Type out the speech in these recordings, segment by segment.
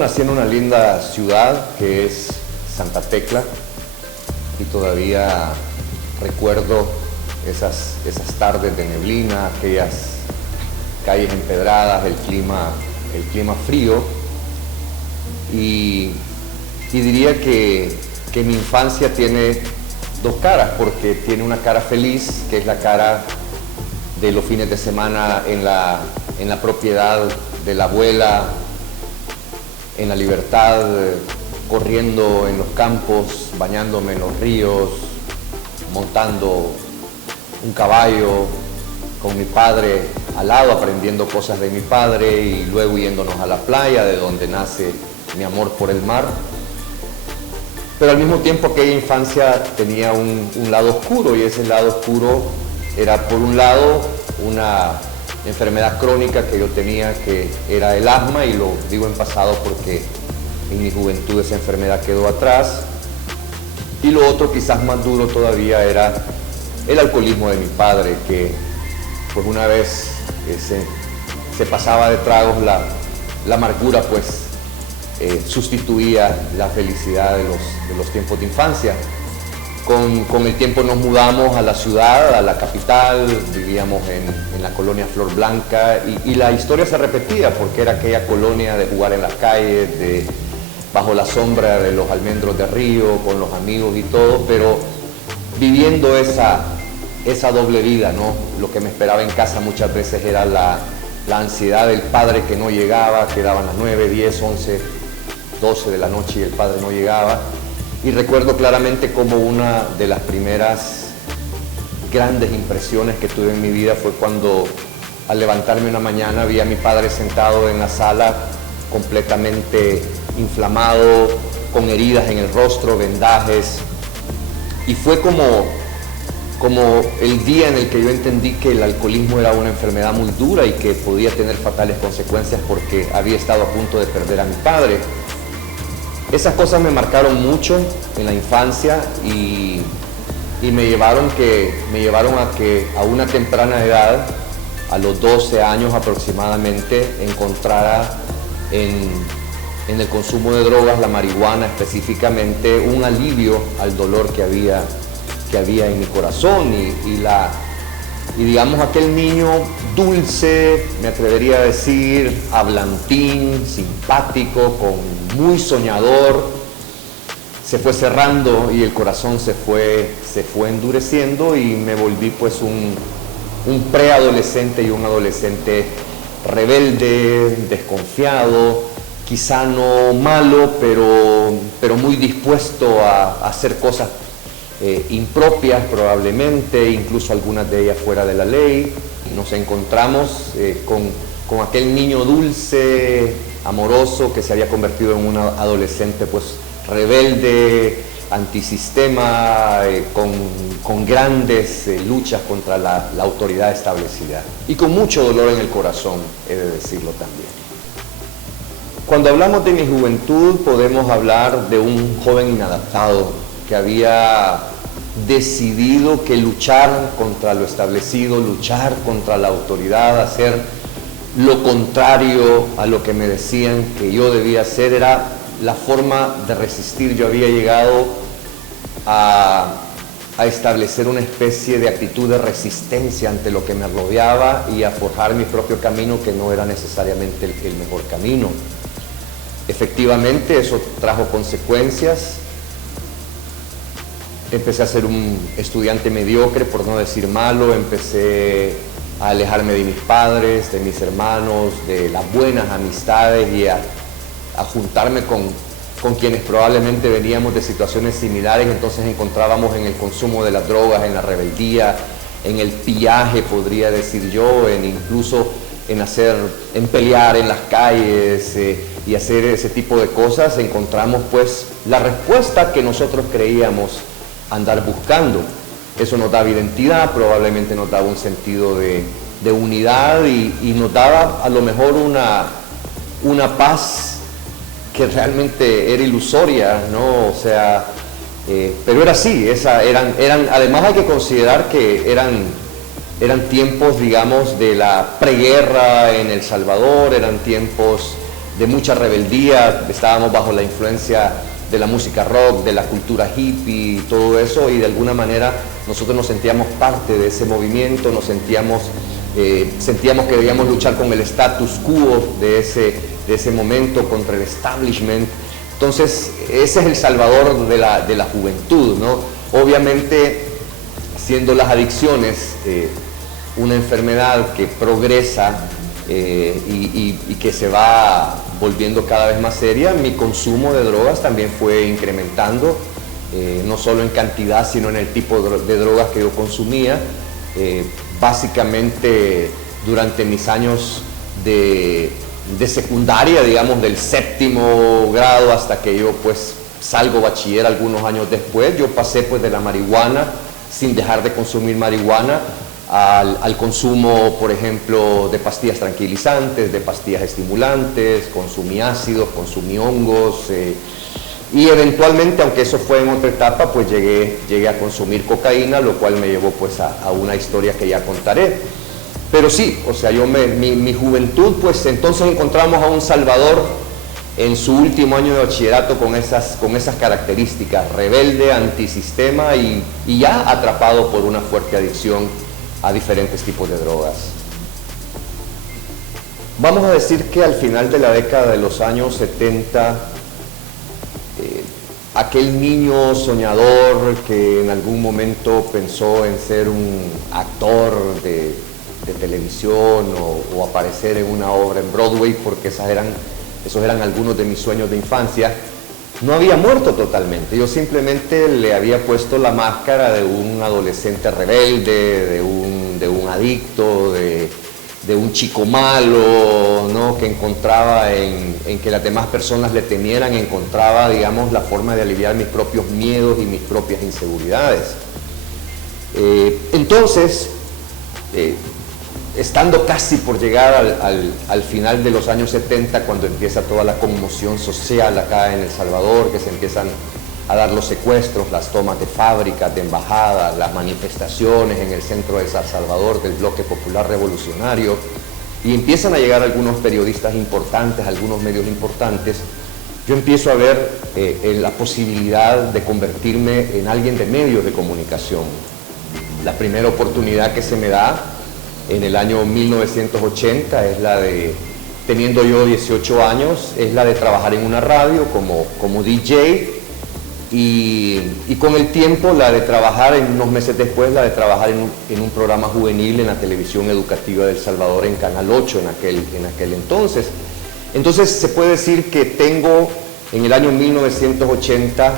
nací en una linda ciudad que es Santa Tecla y todavía recuerdo esas tardes de neblina, aquellas calles empedradas, el clima frío y diría que mi infancia tiene dos caras, porque tiene una cara feliz, que es la cara de los fines de semana en la propiedad de la abuela, en la libertad, corriendo en los campos, bañándome en los ríos, montando un caballo con mi padre al lado, aprendiendo cosas de mi padre y luego yéndonos a la playa, de donde nace mi amor por el mar. Pero al mismo tiempo aquella infancia tenía un lado oscuro, y ese lado oscuro era, por un lado, una enfermedad crónica que yo tenía, que era el asma, y lo digo en pasado porque en mi juventud esa enfermedad quedó atrás. Y lo otro, quizás más duro todavía, era el alcoholismo de mi padre, que pues una vez se pasaba de tragos, la amargura pues sustituía la felicidad de los tiempos de infancia. Con el tiempo nos mudamos a la ciudad, a la capital, vivíamos en la colonia Flor Blanca, y la historia se repetía porque era aquella colonia de jugar en las calles, bajo la sombra de los almendros de río, con los amigos y todo, pero viviendo esa doble vida, ¿no? Lo que me esperaba en casa muchas veces era la ansiedad del padre que no llegaba, quedaban las 9, 10, 11, 12 de la noche y el padre no llegaba. Y recuerdo claramente como una de las primeras grandes impresiones que tuve en mi vida fue cuando, al levantarme una mañana, vi a mi padre sentado en la sala, completamente inflamado, con heridas en el rostro, vendajes. Y fue como el día en el que yo entendí que el alcoholismo era una enfermedad muy dura y que podía tener fatales consecuencias, porque había estado a punto de perder a mi padre. Esas cosas me marcaron mucho en la infancia y me llevaron a que a una temprana edad, a los 12 años aproximadamente, encontrara en el consumo de drogas, la marihuana específicamente, un alivio al dolor que había en mi corazón y digamos aquel niño dulce, me atrevería a decir, hablantín, simpático, muy soñador, se fue cerrando y el corazón se fue endureciendo, y me volví pues un preadolescente y un adolescente rebelde, desconfiado, quizá no malo, pero muy dispuesto a hacer cosas impropias probablemente, incluso algunas de ellas fuera de la ley. Nos encontramos con aquel niño dulce, amoroso, que se había convertido en un adolescente pues rebelde, antisistema, con grandes luchas contra la autoridad establecida y con mucho dolor en el corazón, he de decirlo también. Cuando hablamos de mi juventud podemos hablar de un joven inadaptado que había decidido que luchar contra lo establecido, luchar contra la autoridad, hacer lo contrario a lo que me decían que yo debía hacer, era la forma de resistir. Yo había llegado a establecer una especie de actitud de resistencia ante lo que me rodeaba y a forjar mi propio camino, que no era necesariamente el mejor camino. Efectivamente, eso trajo consecuencias. Empecé a ser un estudiante mediocre, por no decir malo. Empecé a alejarme de mis padres, de mis hermanos, de las buenas amistades y a juntarme con quienes probablemente veníamos de situaciones similares. Entonces encontrábamos en el consumo de las drogas, en la rebeldía, en el pillaje, podría decir yo, incluso en pelear en las calles y hacer ese tipo de cosas. Encontramos pues la respuesta que nosotros creíamos andar buscando. Eso nos daba identidad, probablemente nos daba un sentido de unidad y nos daba a lo mejor una paz que realmente era ilusoria, ¿no? O sea, pero era así, además hay que considerar que eran tiempos, digamos, de la preguerra en El Salvador, eran tiempos de mucha rebeldía, estábamos bajo la influencia de la música rock, de la cultura hippie y todo eso, y de alguna manera nosotros nos sentíamos parte de ese movimiento, nos sentíamos que debíamos luchar con el status quo de ese momento, contra el establishment. Entonces, ese es el salvador de la juventud, ¿no? Obviamente, siendo las adicciones una enfermedad que progresa y que se va volviendo cada vez más seria, mi consumo de drogas también fue incrementando, no solo en cantidad, sino en el tipo de drogas que yo consumía. Básicamente, durante mis años de secundaria, digamos, del 7º grado hasta que yo pues salgo bachiller algunos años después, yo pasé pues de la marihuana, sin dejar de consumir marihuana, al consumo, por ejemplo, de pastillas tranquilizantes, de pastillas estimulantes, consumí ácidos, consumí hongos, y eventualmente, aunque eso fue en otra etapa, pues llegué a consumir cocaína, lo cual me llevó pues a una historia que ya contaré. Pero sí, o sea, mi juventud, pues entonces encontramos a un Salvador en su último año de bachillerato con esas características, rebelde, antisistema y ya atrapado por una fuerte adicción a diferentes tipos de drogas. Vamos a decir que al final de la década de los años 70, aquel niño soñador que en algún momento pensó en ser un actor de televisión o aparecer en una obra en Broadway, porque esos eran algunos de mis sueños de infancia, no había muerto totalmente. Yo simplemente le había puesto la máscara de un adolescente rebelde, de un adicto, de un chico malo, ¿no? Que encontraba en que las demás personas le temieran, encontraba, digamos, la forma de aliviar mis propios miedos y mis propias inseguridades. Entonces, estando casi por llegar al final de los años 70, cuando empieza toda la conmoción social acá en El Salvador, que se empiezan a dar los secuestros, las tomas de fábricas, de embajadas, las manifestaciones en el centro de San Salvador del Bloque Popular Revolucionario, y empiezan a llegar algunos periodistas importantes, algunos medios importantes, yo empiezo a ver la posibilidad de convertirme en alguien de medios de comunicación. La primera oportunidad que se me da en el año 1980 es la de, teniendo yo 18 años, es la de trabajar en una radio como DJ, y con el tiempo la de trabajar, unos meses después, la de trabajar en un programa juvenil en la televisión educativa de El Salvador, en Canal 8 en aquel entonces. Entonces se puede decir que tengo en el año 1980,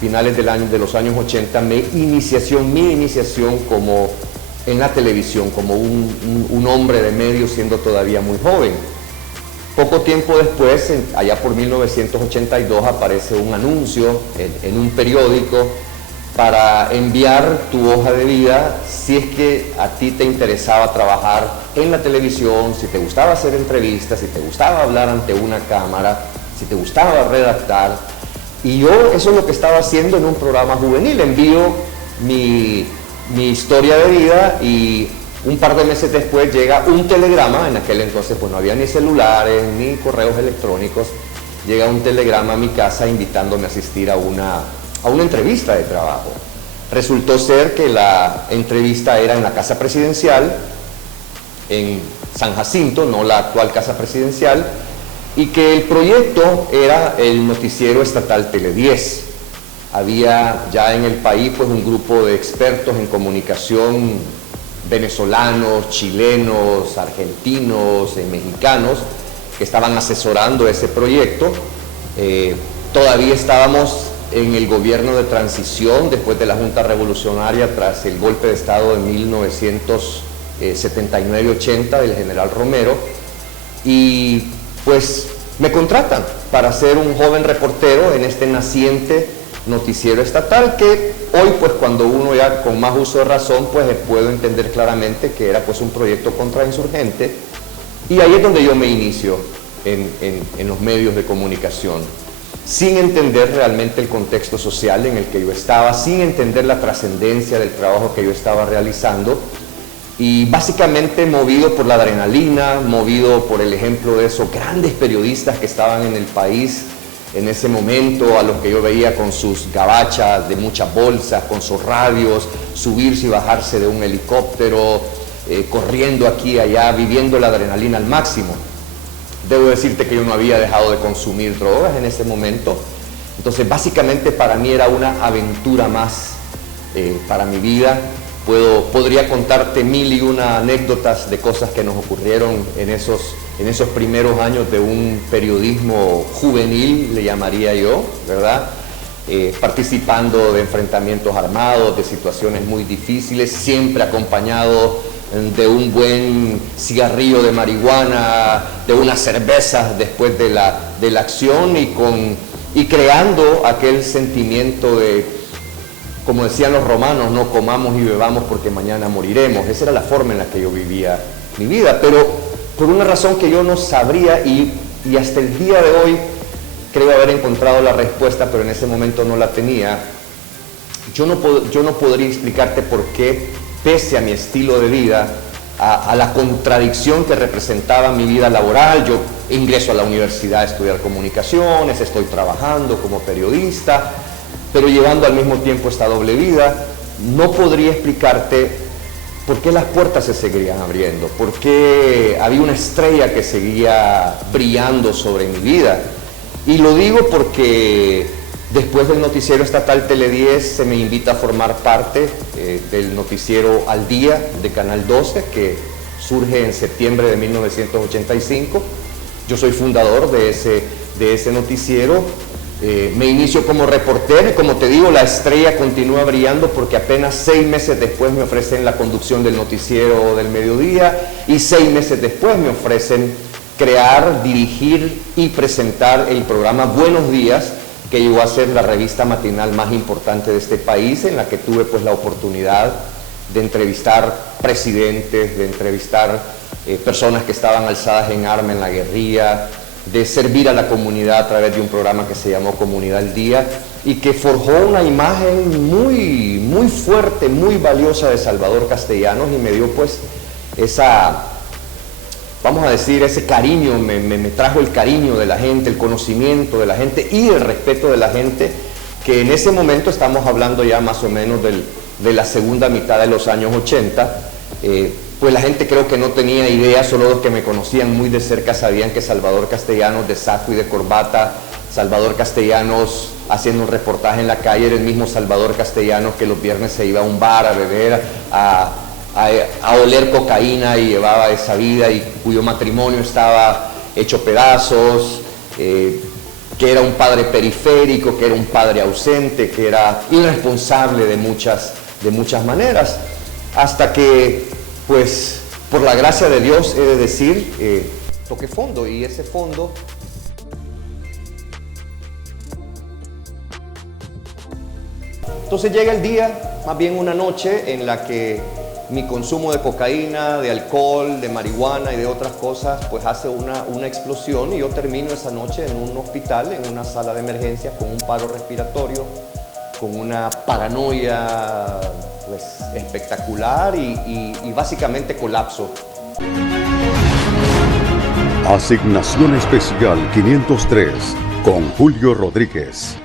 finales de los años 80, mi iniciación como en la televisión, como un hombre de medios, siendo todavía muy joven. Poco tiempo después, allá por 1982, aparece un anuncio en un periódico para enviar tu hoja de vida si es que a ti te interesaba trabajar en la televisión, si te gustaba hacer entrevistas, si te gustaba hablar ante una cámara, si te gustaba redactar. Y yo eso es lo que estaba haciendo en un programa juvenil. Envío mi historia de vida y un par de meses después llega un telegrama. En aquel entonces pues no había ni celulares ni correos electrónicos. Llega un telegrama a mi casa invitándome a asistir a una entrevista de trabajo. Resultó ser que la entrevista era en la Casa Presidencial en San Jacinto, no la actual Casa Presidencial, y que el proyecto era el noticiero estatal Tele 10. Había ya en el país pues un grupo de expertos en comunicación, venezolanos, chilenos, argentinos, mexicanos, que estaban asesorando ese proyecto. Todavía estábamos en el gobierno de transición después de la Junta Revolucionaria tras el golpe de Estado de 1979-80 del general Romero, y pues me contratan para ser un joven reportero en este naciente noticiero estatal, que hoy pues cuando uno ya con más uso de razón pues puedo entender claramente que era pues un proyecto contrainsurgente, y ahí es donde yo me inicio en los medios de comunicación, sin entender realmente el contexto social en el que yo estaba, sin entender la trascendencia del trabajo que yo estaba realizando, Y básicamente movido por la adrenalina, movido por el ejemplo de esos grandes periodistas que estaban en el país en ese momento, a los que yo veía con sus gabachas de muchas bolsas, con sus radios, subirse y bajarse de un helicóptero, corriendo aquí y allá, viviendo la adrenalina al máximo. Debo decirte que yo no había dejado de consumir drogas en ese momento, entonces básicamente para mí era una aventura más para mi vida. Podría contarte 1001 anécdotas de cosas que nos ocurrieron en esos primeros años de un periodismo juvenil, le llamaría yo, ¿verdad? Participando de enfrentamientos armados, de situaciones muy difíciles, siempre acompañado de un buen cigarrillo de marihuana, de unas cervezas después de la acción y creando aquel sentimiento de, como decían los romanos, no comamos y bebamos porque mañana moriremos. Esa era la forma en la que yo vivía mi vida, pero por una razón que yo no sabría y hasta el día de hoy creo haber encontrado la respuesta, pero en ese momento no la tenía. Yo no podría explicarte por qué, pese a mi estilo de vida, a la contradicción que representaba mi vida laboral. Yo ingreso a la universidad a estudiar comunicaciones, estoy trabajando como periodista, pero llevando al mismo tiempo esta doble vida. No podría explicarte por qué las puertas se seguían abriendo, por qué había una estrella que seguía brillando sobre mi vida. Y lo digo porque después del noticiero estatal Tele 10 se me invita a formar parte del noticiero Al Día de Canal 12, que surge en septiembre de 1985. Yo soy fundador de ese noticiero. Me inicio como reportero y, como te digo, la estrella continúa brillando porque apenas 6 meses después me ofrecen la conducción del noticiero del mediodía y 6 meses después me ofrecen crear, dirigir y presentar el programa Buenos Días, que llegó a ser la revista matinal más importante de este país, en la que tuve pues la oportunidad de entrevistar presidentes, de entrevistar personas que estaban alzadas en arma en la guerrilla, de servir a la comunidad a través de un programa que se llamó Comunidad al Día y que forjó una imagen muy, muy fuerte, muy valiosa de Salvador Castellanos, y me dio pues esa, vamos a decir, ese cariño, me trajo el cariño de la gente, el conocimiento de la gente y el respeto de la gente, que en ese momento estamos hablando ya más o menos de la segunda mitad de los años 80, pues la gente creo que no tenía idea, solo los que me conocían muy de cerca sabían que Salvador Castellanos, de saco y de corbata, Salvador Castellanos haciendo un reportaje en la calle, era el mismo Salvador Castellanos que los viernes se iba a un bar a beber, a oler cocaína y llevaba esa vida, y cuyo matrimonio estaba hecho pedazos, que era un padre periférico, que era un padre ausente, que era irresponsable de muchas maneras, hasta que, pues, por la gracia de Dios, he de decir, toqué fondo, y ese fondo entonces llega el día, más bien una noche, en la que mi consumo de cocaína, de alcohol, de marihuana y de otras cosas, pues hace una explosión, y yo termino esa noche en un hospital, en una sala de emergencias, con un paro respiratorio, con una paranoia pues espectacular y básicamente colapso. Asignación Especial 503 con Julio Rodríguez.